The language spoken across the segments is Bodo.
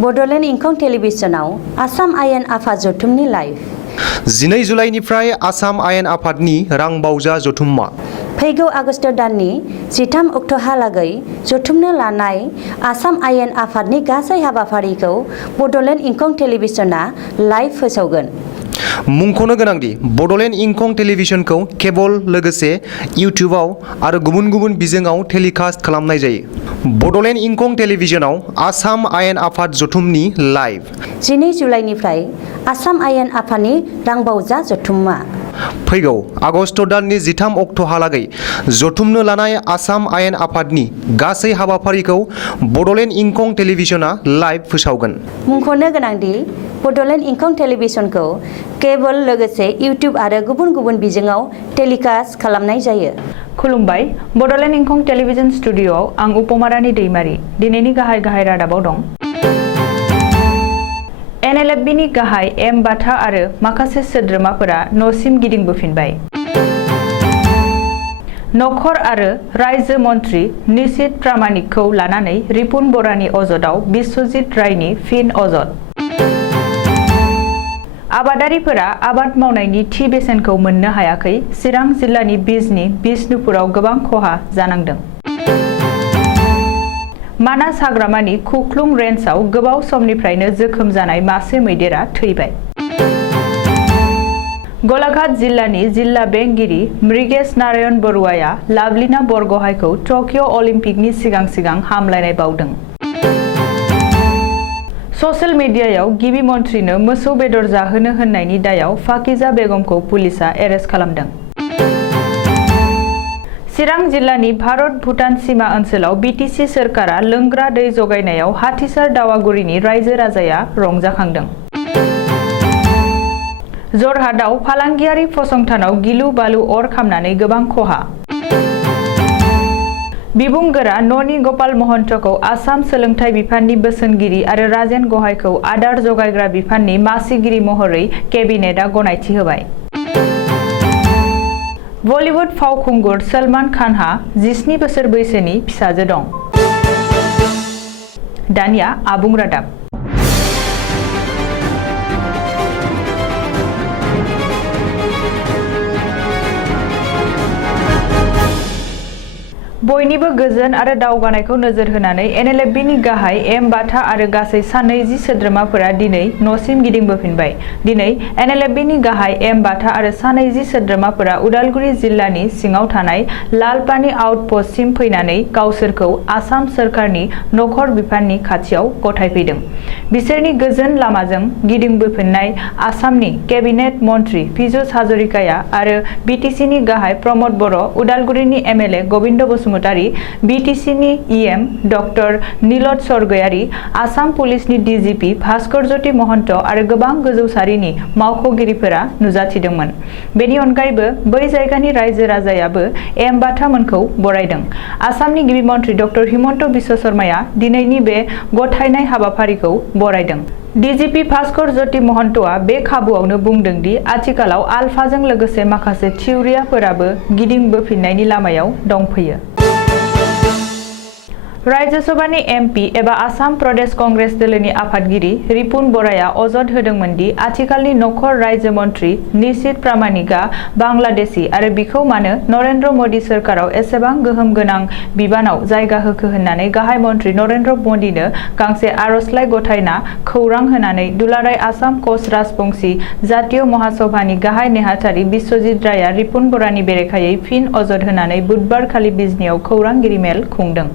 बड'लेण्ड इंखं टेलिभिजनाव आसाम आयेन आफाद जथुमनि लाइभ 12 जुलाइनिफ्राय आसाम आयेन आफादनि रां बावजा जथुम्मा फैगौ आगस्ट दाननि 13 अक्ट'हालागै जथुमनो लानाय आसाम आयेन आफादनि गासै हाबाफारिखौ बड'लेण्ड इंखं टेलिभिजना लाइभ फोसावगोन। मुंख'नो गोनांदि बड'लेण्ड इंखं टेलिभिजनखौ केबल लोगोसे इउटिउबआव आरो गुबुन गुबुन बिजोङाव टेलिकास्ट खालामनाय जायो। बड'लेण्ड इंखं टेलिभिजनाव आसाम आयेन आफाद जथुमनि लाइभ 12 जुलाइनिफ्राय आसाम आयेन आफादनि रांबावजा जथुम्मा फैगौ आगस्ट दाननि 13 अक्ट'हालागै जथुमनो लानाय आसाम आयेन आफादनि गासै हाबाफारिखौ बड'लेण्ड इंखं टेलिभिजना लाइभ फोसावगोन। मुंख'नो गोनांदि बड'लेण्ड इंखं टेलिभिजनखौ केबल लोगोसे इउटिउब आरो गुबुन गुबुन बिजोङाव टेलिकास्ट खालामनाय जायो। खुलुमबाय, बड'लेण्ड इंखं टेलिभिजन स्टुडिअ'आव आं उपमारानि दैमारि। दिनैनि गाहाय रादाबाव दं। NLFBनि गाहाय एम बाथा आरो माखासे सोद्रोमाफोरा न'सिम गिदिंबोफिनबाय। नखर आरो रायजो मन्त्रि निशित प्रामाणिकखौ लानानै रिपुन बरानि अजदआव बिश्वजित रायनि फिन अजद। आबादारिफोरा आबाद मावनायनि थि बेसेनखौ मोननो हायाखै। चिरां जिल्लानि बिजनी बिष्णुपुराव गोबां खहा जानांदों। मानास हाग्रामानि खुख्लुं रेन्जआव गोबाव समनिफ्रायनो जोखोम जानाय मासे मैदेरा थैबाय। गलाघाट जिल्लानि जिल्ला बेंगिरि मृगेश नारायण बरुवाया लाभलिना बरग'हाइखौ टकिअ अलिम्पिकनि सिगां हामलायनाय बावदों। ससियेल मिडियायाव गिबि मन्थ्रिनो मोसौ बेदर जाहोनो होननायनि दायाव फाकिजा बेगमखौ पुलिसा एरेस्ट खालामदों। चिरां जिल्लानि भारत भुटान सीमा ओनसोलाव BTC सोरखारा लोंग्रा दै जगायनायाव हाथिसार दावागुरिनि रायजो राजाया रंजाखांदों। जरहाटआव फालांगियारि फसंथानाव गिलु बालु अर खामनानै गोबां खहा। बिबुंगोरा ननि गपाल महन्तखौ आसाम सोलोंथाइ बिफाननि बोसोनगिरि आरो राजेन गहाइखौ आदार जगायग्रा बिफाननि मासिगिरि महरै केबिनेटआ गनायथि होबाय। बलिउड फावखुंगुर सलमान खानहा 17 बोसोर बैसोनि फिसाजो दं। दानिया आबुं रादाब। बयनिबो गोजोन आरो दावगानायखौ नोजोर होनानै NLFBनि गाहाय एम बाथा आरो गासै 20 सोद्रोमाफोरा दिनै न'सिम गिदिंबोफिनबाय। दिनै NLFBनि गाहाय एम बाथा आरो 20 सोद्रोमाफोरा उदालगुरि जिल्लानि सिङाव थानाय लालपानि आउटपस्टसिम फैनानै गावसोरखौ आसाम सोरखारनि नखर बिफाननि खाथियाव गथायफैदों। बिसोरनि गोजोन लामाजों गिदिंबोफिननाय आसामनि केबिनेट मन्त्रि पीयूष हाजरिकाया आरो BTCनि गाहाय प्रमद बर', उदालगुरिनि MLA गबिन्द बसुमतारी, BTCनि EM डक्टर नीलद स्वर्गयारी, आसाम पुलिसनि DGP भास्कर ज्योति महन्त आरो गोबां गोजौ सारिनि मावख'गिरिफोरा नुजाथिदोंमोन। बेनि अनगायैबो बै जायगानि रायजो राजायाबो एम बाथामोनखौ बरायदों। आसामनि गिबि मन्त्रि डक्टर हिमन्त बिश्व शर्माया दिनैनि बे गथायनाय हाबाफारिखौ बरायदों। DGP भास्कर ज्योति महन्तआ बे खाबुआवनो बुंदों दि आथिखालाव आलफाजों लोगोसे माखासे थिउरियाफोराबो गिदिंबोफिननायनि लामायाव दंफैयो। राज्यसभानि MP एबा आसाम प्रदेश कंग्रेस दोलोनि आफादगिरि रिपुन बराया अजद होदोंमोन दि आथिखालनि नखर रायजो मन्त्रि निशित प्रामाणिकआ बांलादेशी आरो बिखौ मानो नरेन्द्र मोदी सोरखाराव एसेबां गोहोम गोनां बिबानाव जायगा होखो होननानै गाहाय मन्त्रि नरेन्द्र मोदीनो गांसे आर'जलाइ गथायना खौरां होनानै दुलाराय आसाम कच राजबंशी जातीय महासभानि गाहाय नेहाथारि बिश्वजित रायआ रिपुन बरानि बेरेखायै फिन अजद होनानै बुधबारखालि बिजनीआव खौरांगिरि मेल खुंदों।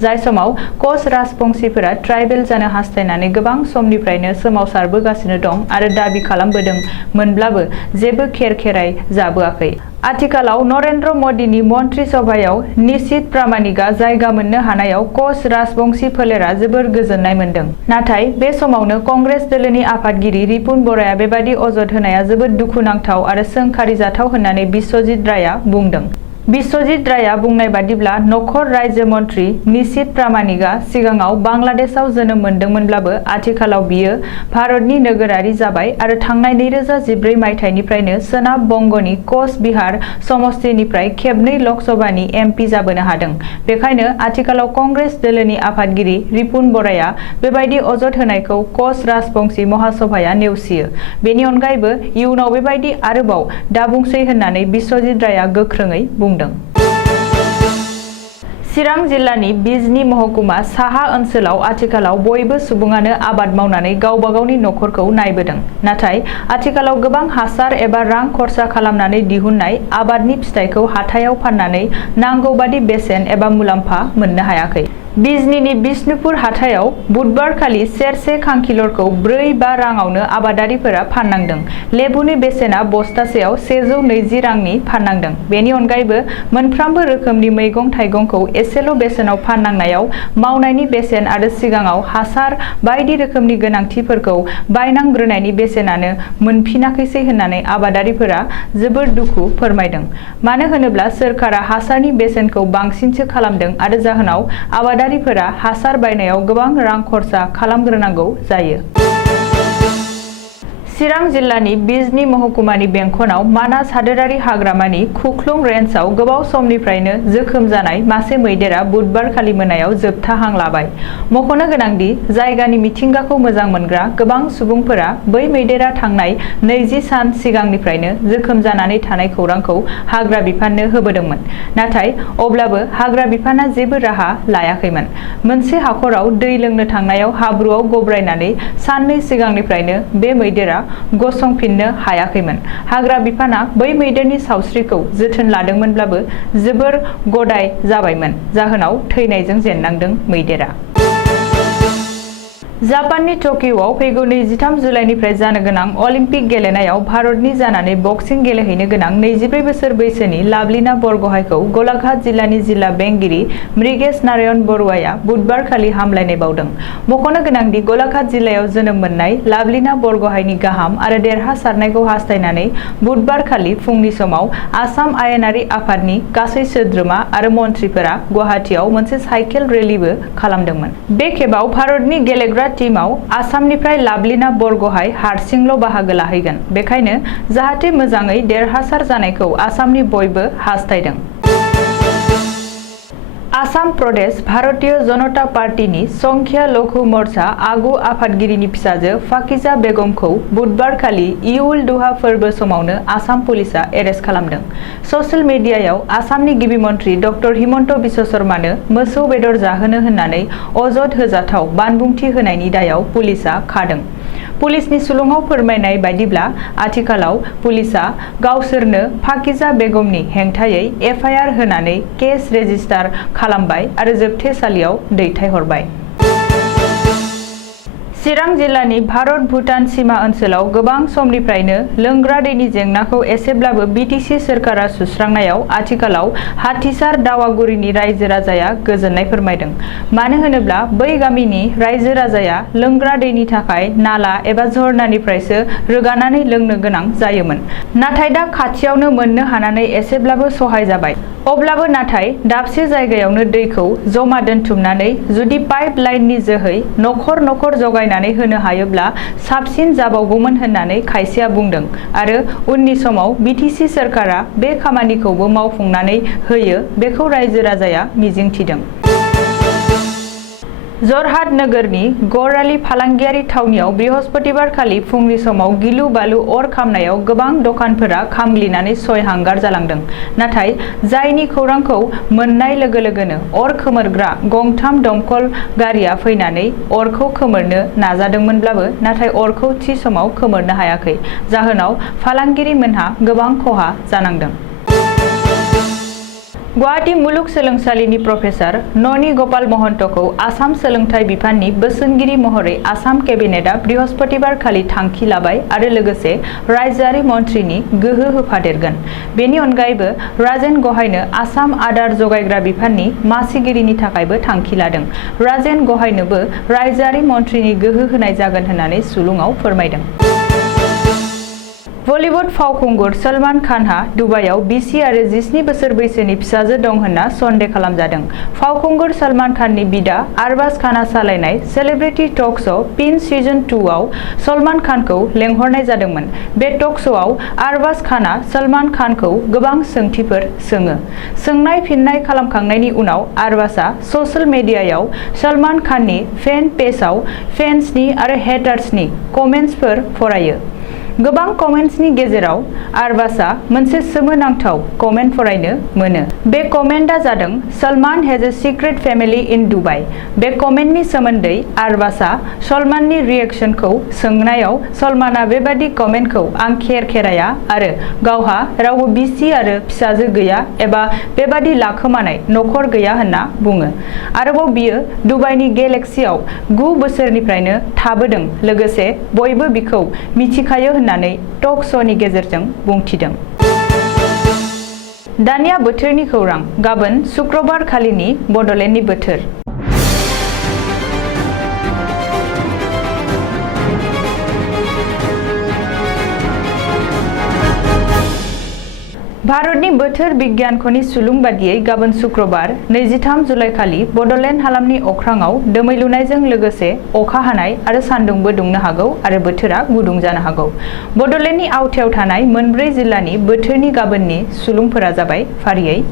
जाय समाव कच राजबंशीफोरा ट्राइबेल जानो हास्थायनानै गोबां समनिफ्रायनो सोमावसारबोगासिनो दं आरो दाबि खालामबोदों मोनब्लाबो जेबो खेरखेराय जाबोआखै। आथिखालाव नरेन्द्र मोदीनि मन्त्रि सभायाव निशित प्रामाणिकआ जायगा मोननो हानायाव कच राजबंशी फोलेरा जोबोर गोजोननाय मोनदों। नाथाय बे समावनो कंग्रेस दोलोनि आफादगिरि रिपुन बराया बेबादि अजद होनाया जोबोद दुखुनांथाव आरो सोंखारिजाथाव होननानै बिश्वजित रायआ बुंदों। बिश्वजित राया बुंनाय बादिब्ला नखर रायजो मन्त्रि निशित प्रामाणिकआ सिगाङाव बांलादेशआव जोनोम मोन्दोंमोनब्लाबो आथिखालाव बियो भारतनि नोगोरारि जाबाय आरो थांनाय 2014 मायथाइनिफ्रायनो सोनाब बंगनि कच बिहार समष्टिनिफ्राय खेबनै लकसभानि एमपि जाबोनो हादों। बेखायनो आथिखालाव कंग्रेस दोलोनि आफादगिरि रिपुन बराया बेबायदि अजद होनायखौ कच राजबंशी महासभाया नेवसियो। बेनि अनगायैबो इयुनाव बेबायदि आरोबाव दाबुंसै होननानै बिश्वजित राया गोख्रोङै बुंदों। चिरां जिल्लानि बिजनी महकुमा साहा ओनसोलाव आथिखालाव बयबो सुबुङानो आबाद मावनानै गावबा गावनि नखरखौ नायबोदों। नाथाय आथिखालाव गोबां हासार एबा रां खरसा खालामनानै दिहुननाय आबादनि फिथाइखौ हाथायाव फाननानै नांगौबादि बेसेन एबा मुलाम्फा मोननो हायाखै। बिजनीनि बिष्णुपुर हाथायाव बुधबारखालि सेरसे खांखिलरखौ 4-5 राङावनो आबादारिफोरा फाननांदों। लेबुनि बेसेना बस्तासेयाव 120 रांनि फाननांदों। बेनि अनगायैबो मोनफ्रोमबो रोखोमनि मैगं थाइगंखौ एसेल' बेसेनाव फाननांनायाव मावनायनि बेसेन आरो सिगाङाव हासार बायदि रोखोमनि गोनांथिफोरखौ बायनांग्रोनायनि बेसेनानो मोनफिनाखैसै होननानै आबादारिफोरा जोबोर दुखु फोरमायदों। मानो होनोब्ला सोरखारा हासारनि बेसेनखौ बांसिनसो खालामदों आरो जाहोनाव आबादारिफोरा हासार बायनायाव गोबां रां खरसा खालामग्रोनांगौ जायो। चिरां जिल्लानि बिजनी महकुमानि बेंखनाव मानास हादोरारि हाग्रामानि खुख्लुं रेन्जआव गोबाव समनिफ्रायनो जोखोम जानाय मासे मैदेरा बुधबारखालि मोनायाव जोबथा हां लाबाय। मख'नो गोनांदि जायगानि मिथिंगाखौ मोजां मोनग्रा गोबां सुबुंफोरा बै मैदेरा थांनाय 20 सान सिगांनिफ्रायनो जोखोम जानानै थानाय खौरांखौ हाग्रा बिफाननो होबोदोंमोन। नाथाय अब्लाबो हाग्रा बिफाना जेबो राहा लायाखैमोन। मोनसे हाखराव दै लोंनो थांनायाव हाब्रुआव गब्रायनानै साननै सिगांनिफ्रायनो बे मैदेरा गसंफिननो हायाखैमोन। हाग्रा बिफाना बै मैदेरनि सावस्रिखौ जोथोन लादोंमोनब्लाबो जोबोर गदाय जाबायमोन। जाहोनाव थैनायजों जेननांदों मैदेरा। जापाननि टकिय'आव फैगौ 23 जुलाइनिफ्राय जानो गोनां अलिम्पिक गेलेनायाव भारतनि जानानै बक्सिं गेलेहैनो गोनां 24 बोसोर बैसोनि लाभलिना बरग'हाइखौ गलाघाट जिल्लानि जिल्ला बेंगिरि मृगेश नारायण बरुवाया बुधबारखालि हामलायनाय बावदों। मख'नो गोनांदि गलाघाट जिल्लायाव जोनोम मोननाय लाभलिना बरग'हाइनि गाहाम आरो देरहासारनायखौ हास्थायनानै बुधबारखालि फुंनि समाव आसाम आयेनारि आफादनि गासै सोद्रोमा आरो मन्थ्रिफोरा गुवाहाटीआव मोनसे साइकेल रेलीबो खालामदोंमोन। बे खेबाव भारतनि गेलेग्रा टीमाव आसामनिफ्राय लाभलिना बरग'हाइ हारसिंल' बाहागो लाहैगोन। बेखायनो जाहाथे मोजाङै देरहासार जानायखौ आसामनि बयबो हास्थायदों। आसाम प्रदेश भारतीय जनता पार्टीनि संख्या लघु मोर्चा आगु आफादगिरिनि फिसाजो फाकिजा बेगमखौ बुधबारखालि ईद-उल-जुहा फोरबो समावनो आसाम पुलिसआ एरेस्ट खालामदों। ससियेल मिडियायाव आसामनि गिबि मन्थ्रि डक्टर हिमन्त बिश्व शर्मानो मोसौ बेदर जाहोनो होननानै अजद होजाथाव बानबुंथि होनायनि दायाव पुलिसआ खादों। पुलिसनि सुलुङाव फोरमायनाय बायदिब्ला आथिखालाव पुलिसआ गावसोरनो फाकिजा बेगमनि हेंथायै एफआइआर होनानै केस रेजिस्टार खालामबाय आरो जोबथेसालियाव दैथायहरबाय। चिरां जिल्लानि भारत-भुटान सिमा ओनसोलाव गोबां समनिफ्रायनो लोंग्रा दैनि जेंनाखौ एसेब्लाबो बिटिसि सोरखारा सुस्रांनायाव आथिखालाव हाथिसार दावागुरिनि रायजो राजाया गोजोननाय फोरमायदों। मानो होनोब्ला बै गामिनि रायजो राजाया लोंग्रा दैनि थाखाय नाला एबा झरनानिफ्रायसो रोगानानै लोंनो गोनां जायोमोन। नाथाय दा खाथियावनो मोननो हानानै एसेब्लाबो सहाय जाबाय। अब्लाबो नाथाय दाबसे जायगायावनो दैखौ जमा दोनथुमनानै जुदि पाइप लाइननि जोहै नखर नखर जगायनानै होनो हायोब्ला साबसिन जाबावगौमोन होननानै खायसेया बुंदों आरो उननि समाव बिटिसि सोरखारा बे खामानिखौबो मावफुंनानै होयो बेखौ रायजो राजाया मिजिंथिदों। जरहाट नोगोरनि गराली फालांगियारि थावनियाव बृहस्पतिबारखालि फुंनि समाव गिलु बालु अर खामनायाव गोबां दखानफोरा खामग्लिनानै सयहांगार जालांदों। नाथाय जायनि खौरांखौ मोननाय लोगो लोगोनो अर खोमोरग्रा गंथाम दमकल गारिया फैनानै अरखौ खोमोरनो नाजादोंमोनब्लाबो नाथाय अरखौ थि समाव खोमोरनो हायाखै। जाहोनाव फालांगिरिमोनहा गोबां खहा जानांदों। गुवाहाटी मुलुगसोलोंसालिनि प्रफेसार ननी गपाल महन्तखौ आसाम सोलोंथाइ बिफाननि बोसोनगिरि महरै आसाम केबिनेटआ बृहस्पतिबारखालि थांखि लाबाय आरो लोगोसे रायजोआरि मन्थ्रिनि गोहो होफादेरगोन। बेनि अनगायैबो राजेन गहायनो आसाम आदार जगायग्रा बिफाननि मासिगिरिनि थाखायबो थांखि लादों। राजेन गहायनोबो रायजोआरि मन्थ्रिनि गोहो होनाय जागोन होननानै सुलुङाव फोरमायदों। बलिउड फावखुंगुर सलमान खानहा दुबाइयाव बिसि आरो 17 बोसोर बैसोनि फिसाजो दं होनना सन्देह खालामजादों। फावखुंगुर सलमान खाननि बिदा आरबाज खानआ सालायनाय सेलिब्रिटी टक श' पिन सिजन 2 आव सलमान खानखौ लेंहरनाय जादोंमोन। बे टक श'आव आरबाज खानआ सलमान खानखौ गोबां सोंथिफोर सोङो। सोंनाय फिननाय खालामखांनायनि उनाव आरबाजआ ससियेल मिडियायाव सलमान खाननि फेन पेजआव फेन्सनि आरो हेटार्सनि कमेन्ट्सफोर फरायो। गोबां कमेन्ट्सनि गेजेराव आरबाजआ मोनसे सोमोनांथाव कमेन्ट फरायनो मोनो। बे कमेन्टआ जादों Salman has a secret family in Dubai. बे कमेन्टनि सोमोन्दै आरबाजआ सलमाननि रिएक्शनखौ सोंनायाव सलमाना बेबादि कमेन्टखौ आं खेराया आरो गावहा रावबो बिसि आरो फिसाजो गैया एबा बेबादि लाखोमानाय नखर गैया होनना बुङो। आरोबाव बियो दुबाइनि गेलेक्सियाव 9 बोसोरनिफ्रायनो थाबोदों, लोगोसे बयबो बिखौ मिथिखायो होननानै टक श'नि गेजेरजों बुंथिदों। दानिया बोथोरनि खौरां। गाबोन शुक्रबार खालिनि बड'लेण्डनि बोथोर। भारतनि बोथोर बिगियानख'नि सुलुं बादियै गाबोन शुक्रबार 23 जुलाइ खालि बड'लेण्ड हालामनि अख्राङाव दोमैलुनायजों लोगोसे अखा हानाय आरो सान्दुंबो दुंनो हागौ आरो बोथोरा गुदुं जानो हागौ। बड'लेण्डनि आवथायाव थानाय मोनब्रै जिल्लानि बोथोरनि गाबोननि सुलुंफोरा जाबाय फारियै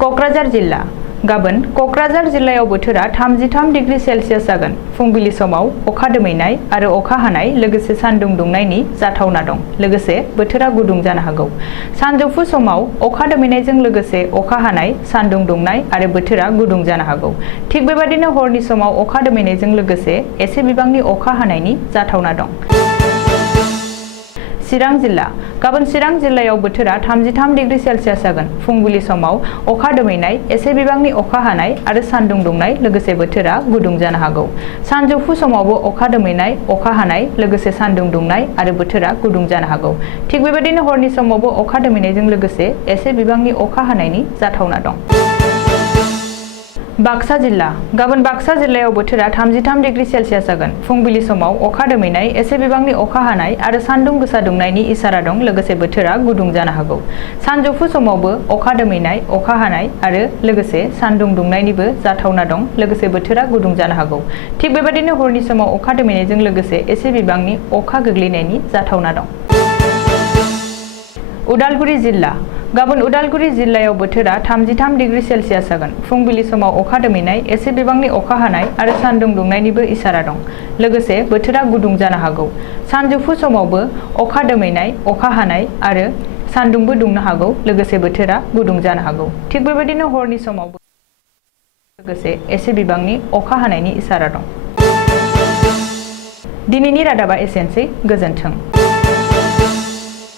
क'क्राझार जिल्ला। गाबोन क'क्राझार जिल्लायाव बोथोरा 33 डिग्री सेल्सियास जागोन। फुंबिलि समाव अखा दोमैनाय आरो अखा हानाय लोगोसे सान्दुं दुंनायनि जाथावना दं, लोगोसे बोथोरा गुदुं जानो हागौ। सानजौफु समाव अखा दोमैनायजों लोगोसे अखा हानाय, सान्दुं दुंनाय आरो बोथोरा गुदुं जानो हागौ। थिग बेबादिनो हरनि समाव अखा दोमैनायजों लोगोसे एसे बिबांनि अखा हानायनि जाथावना दं। चिरां जिल्ला। गाबोन चिरां जिल्लायाव बोथोरा 33 डिग्री सेल्सियास जागोन। फुंबिलि समाव अखा दोमैनाय, एसे बिबांनि अखा हानाय आरो सान्दुं दुंनाय लोगोसे बोथोरा गुदुं जानो हागौ। सानजौफु समावबो अखा दोमैनाय, अखा हानाय लोगोसे सान्दुं दुंनाय आरो बोथोरा गुदुं जानो हागौ। थिग बेबायदिनो हरनि समावबो अखा दोमैनायजों लोगोसे एसे बिबांनि अखा हानायनि जाथावना दं। बाक्सा जिल्ला। गाबोन बाक्सा जिल्लायाव बोथोरा 33 डिग्री सेल्सियास जागोन। फुंबिलि समाव अखा दोमैनाय, एसे बिबांनि अखा हानाय आरो सान्दुं गोसा दुंनायनि इसारा दं, लोगोसे बोथोरा गुदुं जानो हागौ। सानजौफु समावबो अखा दोमैनाय, अखा हानाय आरो लोगोसे सान्दुं दुंनायनिबो जाथावना दं, लोगोसे बोथोरा गुदुं जानो हागौ। थिग बेबायदिनो हरनि समाव अखा दोमैनायजों लोगोसे एसे बिबांनि अखा गोग्लैनायनि जाथावना दं। उदालगुरि जिल्ला। गाबोन उदालगुरि जिल्लायाव बोथोरा 33 डिग्री सेल्सियास जागोन। फुंबिलि समाव अखा दोमैनाय, एसे बिबांनि अखा हानाय आरो सान्दुं दुंनायनिबो इसारा दं, लोगोसे बोथोरा गुदुं जानो हागौ। सानजौफु समावबो अखा दोमैनाय, अखा हानाय आरो सान्दुंबो दुंनो हागौ, लोगोसे बोथोरा गुदुं जानो हागौ। थिग बेबायदिनो हरनि समावबो लोगोसे एसे बिबांनि अखा हानायनि इसारा दं। दिनैनि रादाबा एसेनोसै। गोजोन्थों।